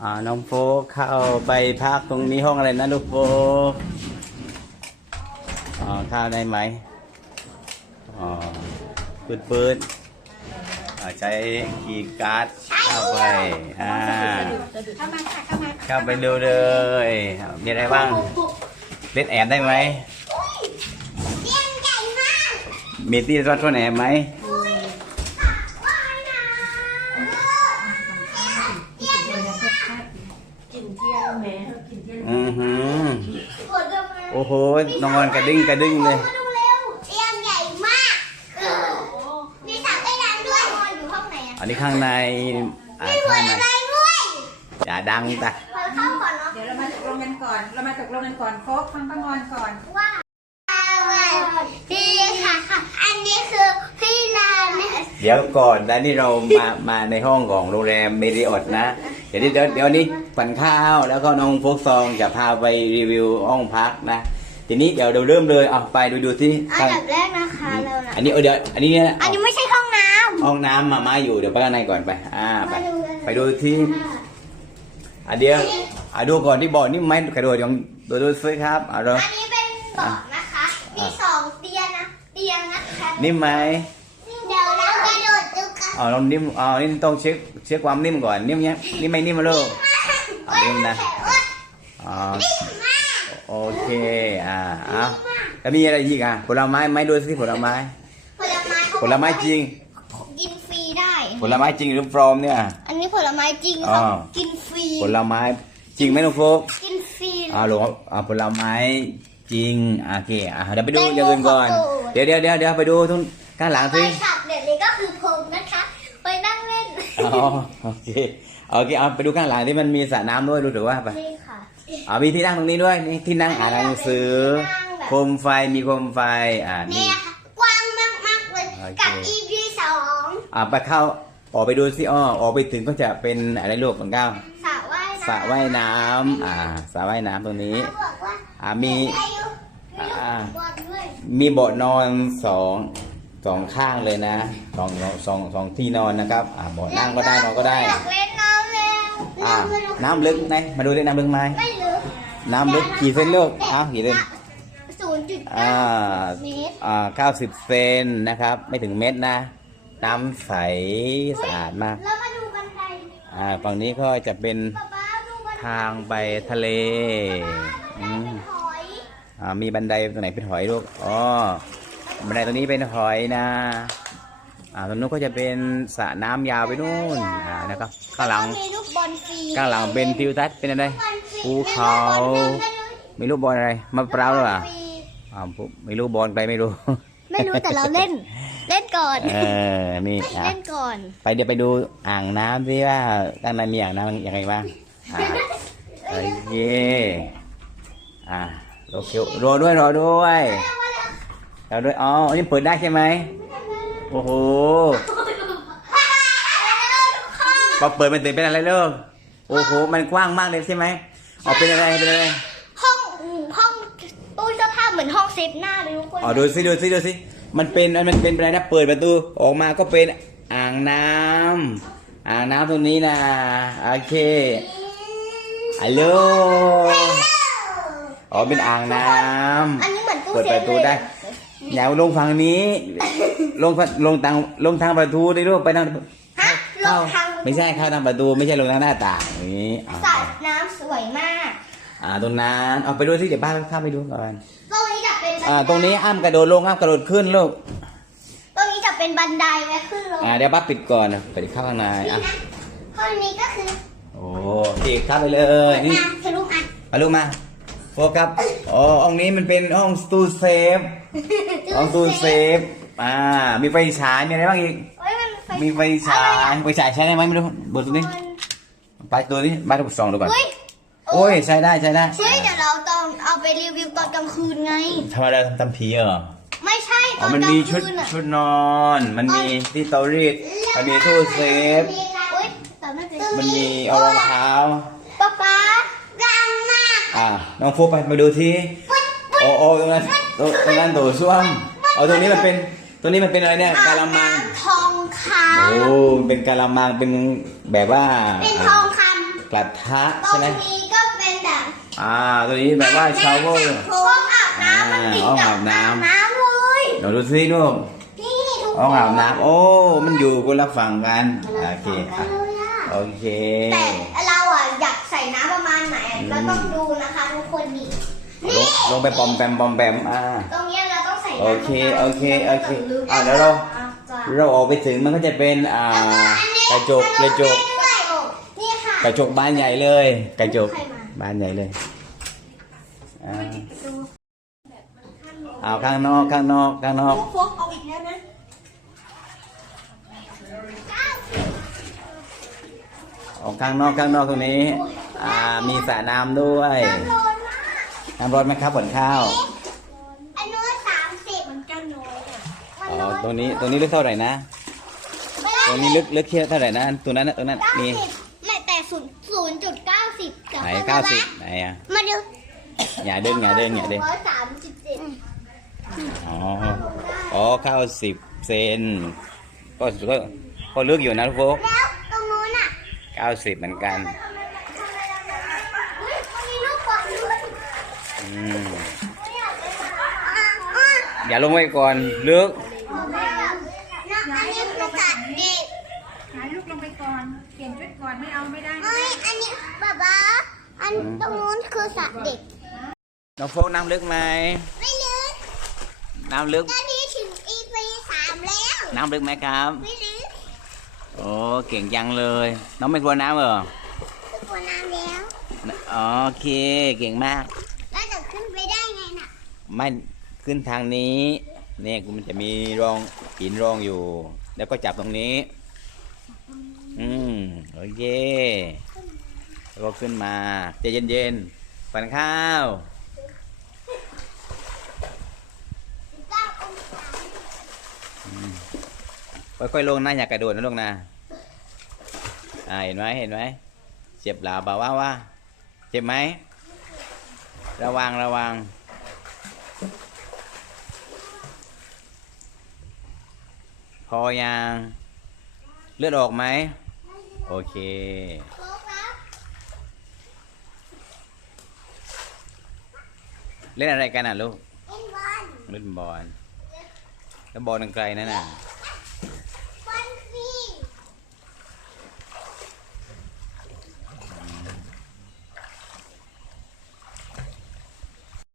อ่าน้องโฟกเข้าไปพักตรงนี้ห้องอะไรนะลูกโฟกอ๋อเข้าได้ไหมอ๋อปืดปืดอ่าใช้คีย์การ์ดเข้าไปอ่าเข้ามาค่ะเข้ามาเข้าไปดูเลยมีอะไรบ้างเล่นแอบได้ไหมเตียงใหญ่มากมีที่รถตัวแอบไหม อุ้ยว่ายน้ำเตียงใหญ่มาก กินเที่ยงแม่กินเที่ยง อือหือกดลงมาโอ้โห นอนกระดิ้งกระดิ้งเลย มาดูเร็วเตียงใหญ่มากเออมีสระว่ายน้ำด้วยนอนอยู่ห้องไหนอะอันนี้ข้างในอ่ามีหัวข้างใน อะไรด้วยอย่าดังตะขอเข้าก่อนเนาะเดี๋ยวเรามาตกลงกันก่อน เรามาตกลงกันก่อนโฟกฟังป้างอนก่อน ว่าดีค่ะค่ะ อันนี้คือพี่นานนะเดี๋ยวก่อนนะนี่เรามามาในห้องของโรงแรมเมริออตนะ เดี๋ยวนี้เดี๋ยวเดี๋ยวนี้ปั่นข้าวแล้วก็น้องโฟกซองจะพาไปรีวิวห้องพักนะ ทีนี้เดี๋ยวเราเริ่มเลยเอาไปดูดูที่อันดับแรกนะคะเรานะอันนี้เออเดี๋ยวอันนี้เนี่ยอันนี้ไม่ใช่ห้องน้ำห้องน้ำมามาอยู่เดี๋ยวไปข้างในก่อนไป อ่าไปมาดูกันไปดูที่อะเดี๋ยวอะดูก่อนที่บอกนี่ไม่กระโดดยังดูดูซิครับอะเราอันนี้เป็นเบาะนะคะ มีสองเตียงนะเตียงนะคะนิ่มไหม เดี๋ยวเรากระโด ดดูกันอ๋อลองนิ่มอ๋อนี่ต้องเช็คเช็คความนิ่มก่อนนิ่มยังนิ่มไม่นิ่มมาลูกโอ้ยนิ่มนะแข็งเว้ยอ๋อนิ่มมากโอเคอ่าเอาแล้วมีอะไรอีกอะผลไม้ไหมดูสิผลไม้ ผลไม้เขาผลไม้จริง กินฟรีได้ ผลไม้จริงหรือปลอมเนี่ย อันนี้ผลไม้จริงอ๋คอรับ กินฟรี ผลไม้จริงไหมน้องโฟกกินฟรีอ่าหลวงอ่าผลไม้จริงอะโอเคอะเดี๋ยวไปดูอย่างอื่นก่อน เดี๋ยวเดี๋ยวเดี๋ยวเดี๋ยวไปดูทุนข้างหลังไปสิขับเนี่ยนี่ก็คือผมนะคะ ไปนั่งเล่น อ๋อโอเคโอเคเอาไปดูข้างหลังที่มันมีสระน้ำด้วยรู้ถือว่าไปนี่ค่ะอ่ามีที่นั่งตรงนี้ด้วยนี่ที่นั่งอ่านหนังสือที่นั่งแบบโคมไฟมีโคมไฟอ่าเนี่นี่ยค่ะกว้างมากๆเลยโอเคกับ EP สองอ่าไปเข้าออกไปดูสิอ้อออกไปถึงก็จะเป็นอะไรลูกของก้าวสระว่ายน้ำสระว่ายน้ำอ่าสระว่ายน้ำตรงนี้ เขาบอกว่าอ่ามี อายุมีลูกอ่าบอลด้วย มีเบาะนอนสอง สองข้างเลยนะสองสองสองที่นอนนะครับอ่าเบาะนั่งก็ได้นอนก็ได้ อยากเล่นน้ำแล้วอ่า น้ำไม่รู้น้ำลึกไหนมาดูดิน้ำลึกไหมไม่ลึกน้ำลึกกี่เซนลูกอ้าวกี่เซนศูนย์จุดอ่าเมตรอ่าเก้าสิบเซนนะครับ ไม่ถึงเม็ดนะ น้ำใสสะอาดมากแล้วมาดูบันไดอ่าฝั่งนี้ก็จะเป็นป๊าป๊าดูบันไดทางไปทะเลอืมหอย อ่ามีบันไดตรงไหนเป็นหอยลูกอ๋อ บันไดตรงนี้เป็นหอยนะอ่าตรงนู้นก็จะเป็นสระน้ำยาวไปนู่นอ่านะครับข้างหลังแล้วก็มีลูกบอลฟรีข้างหลังเป็นทิวทัศน์เป็นอะไรบอลฟรีภูเขา มีลูกบอลอะไรมะพร้าวหรือเปล่าอ่าผมไม่รู้บอลไปไม่รู้ ไม่รู้แต่เราเล่น เล่นก่อน เออนี่อะเล่นก่อนไปเดี๋ยวไปดูอ่างน้ำสิว่าด้านในมีอ่างน้ำยังไงบ้างอ่าโอเคอ่าโอเครอด้วยรอด้วย รอด้วยอ๋ออันนี้เปิดได้ใช่ไหมโอ้โหพอเปิดมันตื่นเป็นอะไรเลิกโอ้โห มันกว้างมากเลยใช่ไหมอ๋อเป็นอะไรเป็นอะไรห้องห้องตู้เสื้อผ้าเหมือนห้องเซฟหน้าเลยทุกคนอ๋อดูสิดูสิดูสิมันเป็นมันเป็นอะไรนะเปิดประตูออกมาก็เป็นอ่างน้ำอ่างน้ำตรงนี้นะโอเคฮัลโหลอ๋อเป็นอ่างน้อันนี้เหมือนำตู้เปิดเซปฟระตูเลยได้ อย่าลงฝั่งนี้ ลงฝั่งลงทางลงทางประตูได้ลูกไปทางฮะลเข้างทางไม่ใช่เข้าทางประตูไม่ใช่ลงทางหน้าต่างอย่างนี้อ่าสระน้ำสวยมาก อ่าตรงนั้นเอาไปดูสิเดี๋ยวบ้านเข้าไปดูก่อนตรงนี้จะเป็นบัไดอ่าตรงนี้อ้ามกระโดดลงอ้ามกระโดดขึ้นลูกตรงนี้จะเป็นบันไดไว้ขึ้นลงอ่าเดี๋ยวป้าปิดก่อนนะไปเข้าข้างในนี่อะนะห้องนี้ก็คือโอ้ดีเข้าไปเลยนี่น้ำทะลุอะมาลูกมา โฟกัสอ๋อห้องนี้มันเป็นห้องตู้เซฟห้องตู้เซฟอ่ามีไฟฉายมีอะไรบ้างอีกเอ้ยมันไฟมีไฟฉายไฟฉายใช้ได้ไหมไม่รู้เบอร์ตัวนี้ไปตัวนี้บ้านทุกสองดูก่อนเฮ้ยโอ้ยใช้ได้ใช้ได้เฮ้ยเดี๋ยวเราต้องเอาไปรีวิวตอนกลางคืนไงทำอะไรทำตำผีเหรอไม่ใช่ตอ๋ออนมันกลามีงชุดคืนอะชุดนอน มันมีที่เตารีดมันมีตู้เซฟเฮ้ยแต่ไม่เป็นมันมีเอารองเท้าป๊าป๊าดังมาก อ่าน้องฟุกไปมาดูที่ปุ๊บปุ๊บโอ้โอ้ตรงนั้นตรงตรงนั้นโถส้วมเอาตรงนี้มันเป็นตรงนี้มันเป็นอะไรเนี่ยกะละมังทองคคโอ้เป็นกะละมังเป็นแบบว่าำเป็นทองคกระทะำตรใช่งไหมนี้ก็เป็นแบบอ่าตัวนี้แบบว่าชาวเวอร์ห้องอาบน้ำมันติดกับอ่าห้องอาบน้ำน้ำเลยเราดูซิลูกนี่ทุกคห้องนอาบน้ำโอ้มันอยู่คนละฝั่งกันโอเคไปอะเลยอะโอเคแต่ เราต้องดูนะคะทุกคนนี่ลงลงไปปอมแปมปอมแปมอ่า ตรงเนี้ยเราต้องใส่น้ำโอเคประมาณโอเคโอเคลืมอะเดี๋ยวเราจ้ะเราออกไปถึงมันก็จะเป็นอ่ากระจกกระจกด้วยนี่ค่ะกระจกบานใหญ่เลย กระจกใครมาบานใหญ่เลยอ่าเอาข้างนอกข้างนอกข้างนอกพวกเอาอีกแล้วนะออกข้างนอกข้างนอกตรงนี้ อ่ามีสระน้ำด้วย ร้อนมากน้ำร้อนไหมครับผลข้าวอันนู้นสามสิบมันก็น้อยอะมันอ๋อน้อยตรงนี้ตรงนี้ลึกเท่าไหร่นะตรงนี้ลึกลึกเท่าไหร่นะตรงนั้นน่ะตรงนั้นเก้ามีสิบไม่แต่ศูนย์ศูนย์จุดเก้าสิบกับไหนคนละเก้าสิบนะไหนอะมาดูอย่าเดินอย่าเดินอย่าเดินร้อยสามสิบเจ็ดอ๋ออ๋อเก้าสิบเซนก็ก็ก็ลึกอยู่นะทุกคนแล้วตรงนู้นอะ เก้าสิบเหมือนกันเฮ้ยมันมีลูกบอลด้วย อืมไม่อยากไปหาอะอะอย่าลงไปก่อนลึกผมไม่อยากนะอันนี้คือสัตว์เด็กหาลูกลงไปก่อน เปลี่ยนชุดก่อนไม่เอาไม่ได้เอ้ยอันนี้ป๊าป๊าอันตรงนู้นคือสัตว์เด็ก น้องโฟกน้ำลึกไหมไม่ลึกน้ำลึก ตอนนี้ถึง EP สามแล้วน้ำลึกไหมครับ ไม่ลึกโอ้เก่งจังเลย น้องไม่กลัวน้ำเหรอทุกคนน้ำแล้วอ๋อโอเคเก่งมาก แล้วจะขึ้นไปได้ไงน่ะ ไม่ขึ้นทางนี้เนี่ยมันจะมีรองหินรองอยู่ แล้วก็จับตรงนี้ อืมโอเคแล้วก็ขึ้นมาใจเย็นๆฝันข้าวค่อยๆลงนะอย่ากระโดดนะลงนะอ่าเห็นไหมเห็นไหมเจ็บหลาบ่าว่าว่าเจ็บไหมระวังระวัง พอยังเลือดออกไหมโอเคโค้กครับเล่นอะไรกันอะลูกเอ็นบอลเล่นบอลแล้วบอลทางไกลนั่นน่ะเ